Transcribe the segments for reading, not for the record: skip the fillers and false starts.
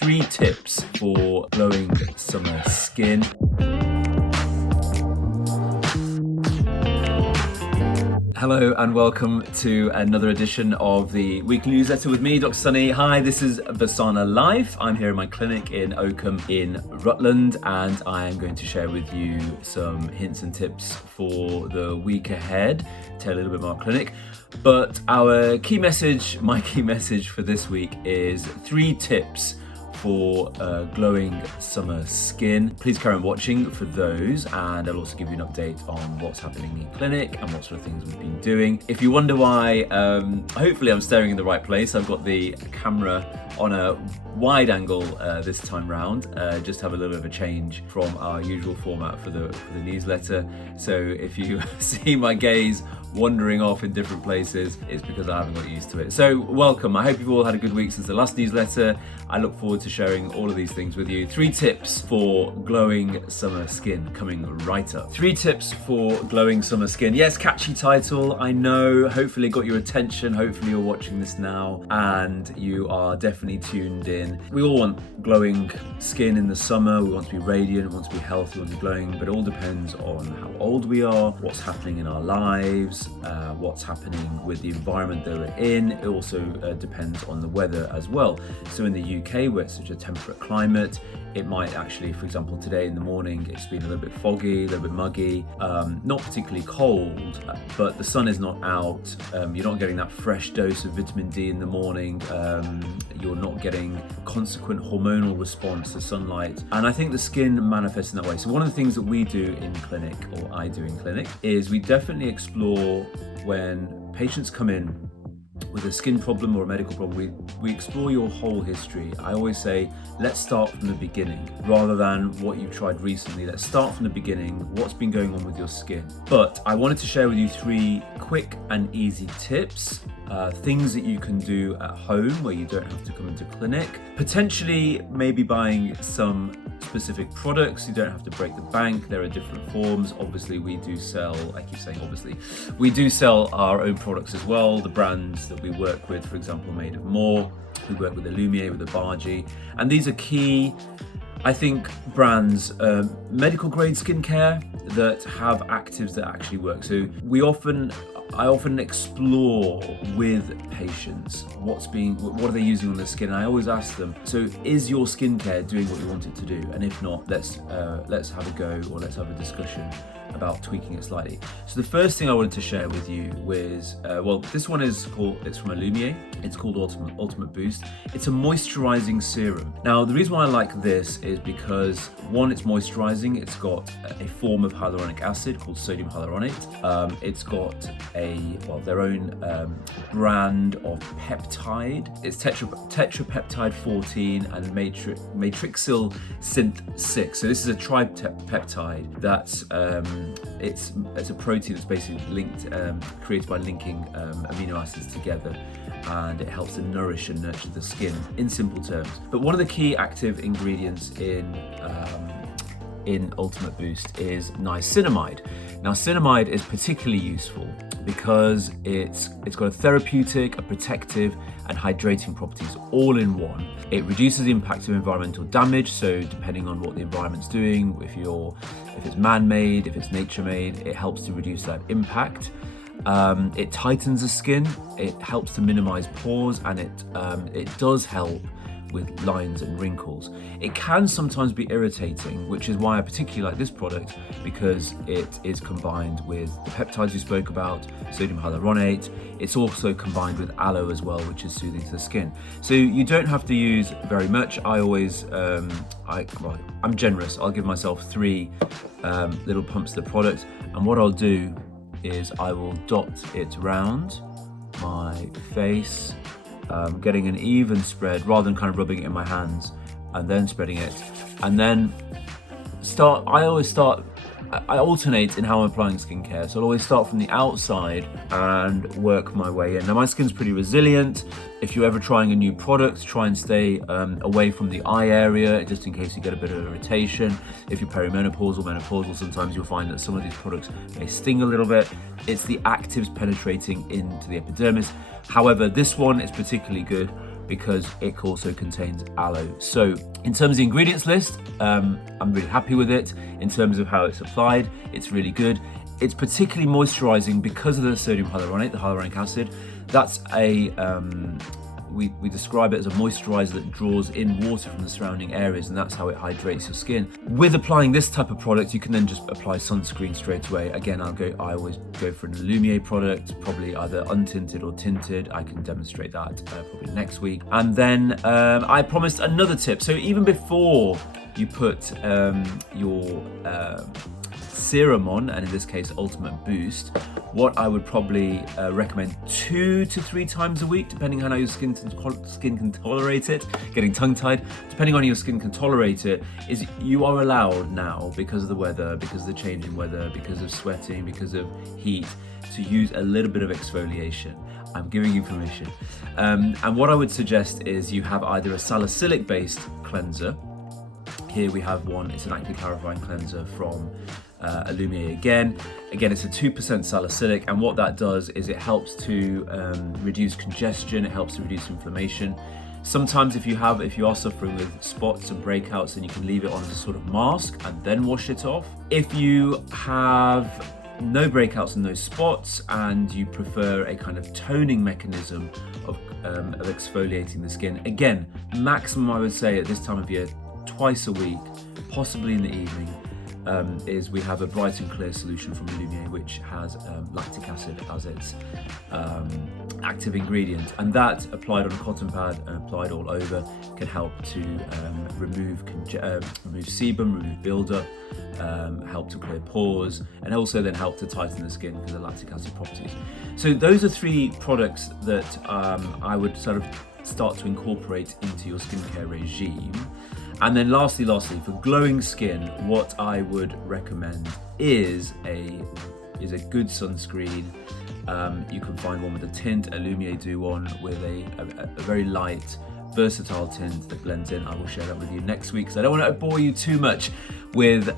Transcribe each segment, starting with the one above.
3 tips for glowing summer skin. Hello and welcome to another edition of the weekly newsletter with me, Dr. Sunny. Hi, this is Vysana Life. I'm here in my clinic in Oakham in Rutland, and I am going to share with you some hints and tips for the week ahead, tell a little bit about our clinic. But my key message for this week is 3 tips for glowing summer skin. Please carry on watching for those, and I'll also give you an update on what's happening in clinic and what sort of things we've been doing. If you wonder why, hopefully I'm staring in the right place. I've got the camera on a wide angle this time round, just to have a little bit of a change from our usual format for the newsletter. So if you see my gaze wandering off in different places, it's because I haven't got used to it. So welcome. I hope you've all had a good week since the last newsletter. I look forward to sharing all of these things with you. 3 tips for glowing summer skin coming right up. 3 tips for glowing summer skin. Yes, catchy title, I know. Hopefully it got your attention. Hopefully you're watching this now and you are definitely tuned in. We all want glowing skin in the summer. We want to be radiant, we want to be healthy, we want to be glowing, but it all depends on how old we are, what's happening in our lives, what's happening with the environment that we're in. It also depends on the weather as well. So in the UK, where it's such a temperate climate, it might actually, for example, today in the morning, it's been a little bit foggy, a little bit muggy, not particularly cold, but the sun is not out. You're not getting that fresh dose of vitamin D in the morning. You're not getting consequent hormonal response to sunlight. And I think the skin manifests in that way. So one of the things that we do in clinic, or I do in clinic, is we definitely explore when patients come in with a skin problem or a medical problem, we explore your whole history. I always say, let's start from the beginning rather than what you've tried recently. Let's start from the beginning, what's been going on with your skin. But I wanted to share with you 3 quick and easy tips, things that you can do at home where you don't have to come into clinic. Potentially maybe buying some specific products. You don't have to break the bank. There are different forms. Obviously we do sell, I keep saying obviously, we do sell our own products as well. The brands that we work with, for example, Made of More. We work with Alumier, with Abargi, and these are key, I think, brands, medical grade skincare that have actives that actually work. So I often explore with patients what are they using on their skin. And I always ask them, so is your skincare doing what you want it to do? And if not, let's have a go, or let's have a discussion about tweaking it slightly. So the first thing I wanted to share with you was, this one it's from Alumier. It's called Ultimate Boost. It's a moisturizing serum. Now, the reason why I like this is because, one, it's moisturizing. It's got a form of hyaluronic acid called sodium hyaluronate. It's got their own brand of peptide. It's tetrapeptide 14 and matrixyl synth 6. So this is a tripeptide that's it's a protein that's basically linked, created by linking amino acids together, and it helps to nourish and nurture the skin in simple terms. But one of the key active ingredients in Ultimate Boost is niacinamide. Now, niacinamide is particularly useful because it's got a therapeutic, a protective, and hydrating properties all in one. It reduces the impact of environmental damage, so depending on what the environment's doing, if it's man-made, if it's nature-made, it helps to reduce that impact. It tightens the skin, it helps to minimize pores, and it does help with lines and wrinkles. It can sometimes be irritating, which is why I particularly like this product, because it is combined with the peptides we spoke about, sodium hyaluronate. It's also combined with aloe as well, which is soothing to the skin. So you don't have to use very much. I always, I'm generous. I'll give myself 3 little pumps of the product, and what I'll do is I will dot it round my face, getting an even spread rather than kind of rubbing it in my hands and then spreading it. And then I alternate in how I'm applying skincare. So I'll always start from the outside and work my way in. Now, my skin's pretty resilient. If you're ever trying a new product, try and stay away from the eye area, just in case you get a bit of irritation. If you're perimenopausal, menopausal, sometimes you'll find that some of these products may sting a little bit. It's the actives penetrating into the epidermis. However, this one is particularly good because it also contains aloe. So in terms of the ingredients list, I'm really happy with it. In terms of how it's applied, it's really good. It's particularly moisturizing because of the sodium hyaluronate, the hyaluronic acid. That's we describe it as a moisturizer that draws in water from the surrounding areas, and that's how it hydrates your skin. With applying this type of product, you can then just apply sunscreen straight away. Again, I always go for an Alumier product, probably either untinted or tinted. I can demonstrate that probably next week. And then I promised another tip. So even before you put your serum on, and in this case Ultimate Boost, what I would probably recommend 2 to 3 times a week, depending on how your skin can tolerate it, getting tongue-tied, depending on how your skin can tolerate it, is you are allowed now, because of the weather, because of the change in weather, because of sweating, because of heat, to use a little bit of exfoliation. I'm giving you permission. And what I would suggest is you have either a salicylic based cleanser. Here we have one, it's an acne clarifying cleanser from Alumier again. It's a 2% salicylic, and what that does is it helps to reduce congestion, it helps to reduce inflammation. Sometimes if you are suffering with spots and breakouts, then you can leave it on as a sort of mask and then wash it off. If you have no breakouts and no spots, and you prefer a kind of toning mechanism of exfoliating the skin, again, maximum I would say at this time of year, twice a week, possibly in the evening, is we have a bright and clear solution from Alumier, which has lactic acid as its active ingredient, and that applied on a cotton pad and applied all over can help to remove sebum, remove buildup, help to clear pores, and also then help to tighten the skin because of lactic acid properties. So those are 3 products that I would sort of start to incorporate into your skincare regime. And then lastly, for glowing skin, what I would recommend is a good sunscreen. You can find one with a tint. Alumier do one with a very light, versatile tint that blends in. I will share that with you next week, because I don't want to bore you too much with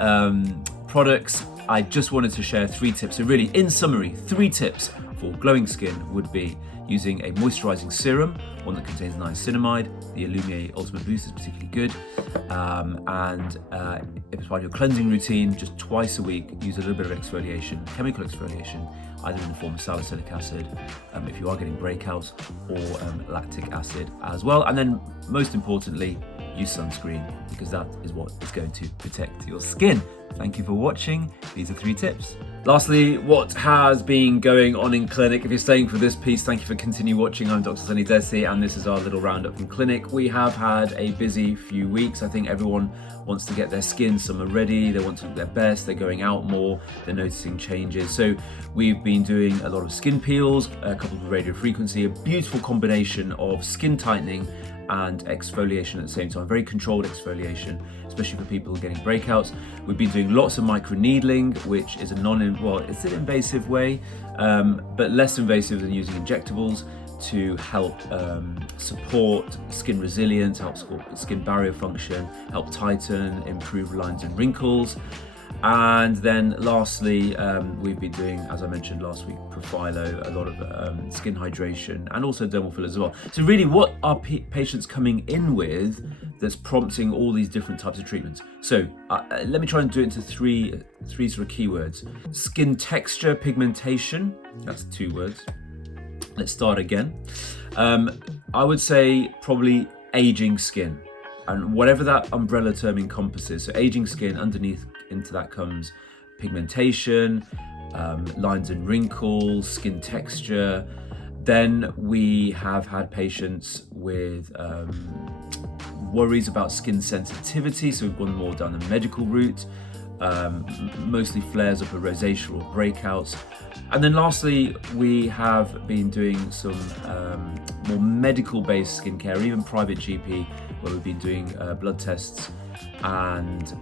products. I just wanted to share 3 tips. So really, in summary, 3 tips for glowing skin would be using a moisturizing serum, one that contains niacinamide. The Alumier Ultimate Boost is particularly good. And if it's part of your cleansing routine, just twice a week, use a little bit of exfoliation, chemical exfoliation, either in the form of salicylic acid, if you are getting breakouts, or lactic acid as well. And then most importantly, use sunscreen, because that is what is going to protect your skin. Thank you for watching. These are 3 tips. Lastly, what has been going on in clinic? If you're staying for this piece, thank you for continuing watching. I'm Dr. Sunny Dhesi, and this is our little roundup from clinic. We have had a busy few weeks. I think everyone wants to get their skin summer ready. They want to look their best. They're going out more. They're noticing changes. So we've been doing a lot of skin peels, a couple of radio frequency, a beautiful combination of skin tightening and exfoliation at the same time. Very controlled exfoliation, especially for people getting breakouts. We've been doing lots of microneedling, which is it's an invasive way, but less invasive than using injectables, to help support skin resilience, help support skin barrier function, help tighten, improve lines and wrinkles. And then lastly, we've been doing, as I mentioned last week, Profilo, a lot of skin hydration, and also dermal fillers as well. So really, what are patients coming in with that's prompting all these different types of treatments? So let me try and do it into three sort of keywords. Skin texture, pigmentation, that's 2 words. Let's start again. I would say probably aging skin, and whatever that umbrella term encompasses. So aging skin, underneath into that comes pigmentation, lines and wrinkles, skin texture. Then we have had patients with worries about skin sensitivity, so we've gone more down the medical route, mostly flares up of rosacea or breakouts. And then lastly, we have been doing some more medical-based skincare, even private GP, where we've been doing blood tests and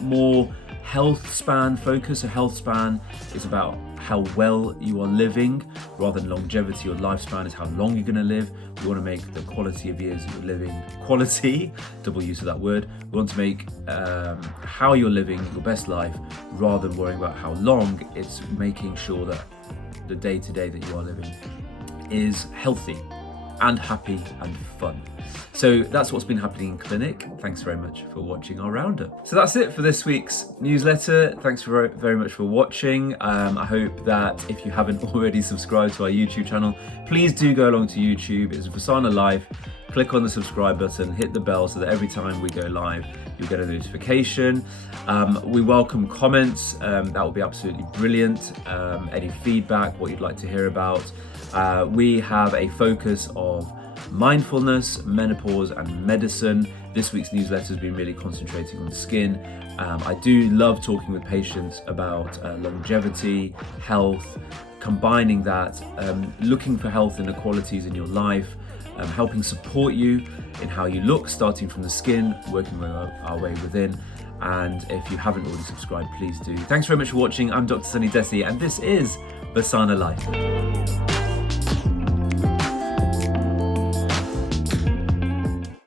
more health span focus. A health span is about how well you are living, rather than longevity or lifespan is how long you're going to live. We want to make the quality of years you're living quality, double use of that word. We want to make how you're living your best life, rather than worrying about how long. It's making sure that the day-to-day that you are living is healthy. and happy and fun. So that's what's been happening in clinic. Thanks very much for watching our roundup. So that's it for this week's newsletter. Thanks very much for watching. I hope that if you haven't already subscribed to our YouTube channel, please do go along to YouTube. It's Vysana Life. Click on the subscribe button, hit the bell so that every time we go live, you'll get a notification. We welcome comments. That would be absolutely brilliant. Any feedback, what you'd like to hear about. We have a focus of mindfulness, menopause, and medicine. This week's newsletter has been really concentrating on skin. I do love talking with patients about longevity, health, combining that, looking for health inequalities in your life, helping support you in how you look, starting from the skin, working our way within. And if you haven't already subscribed, please do. Thanks very much for watching. I'm Dr. Dhesi, and this is Vysana Life.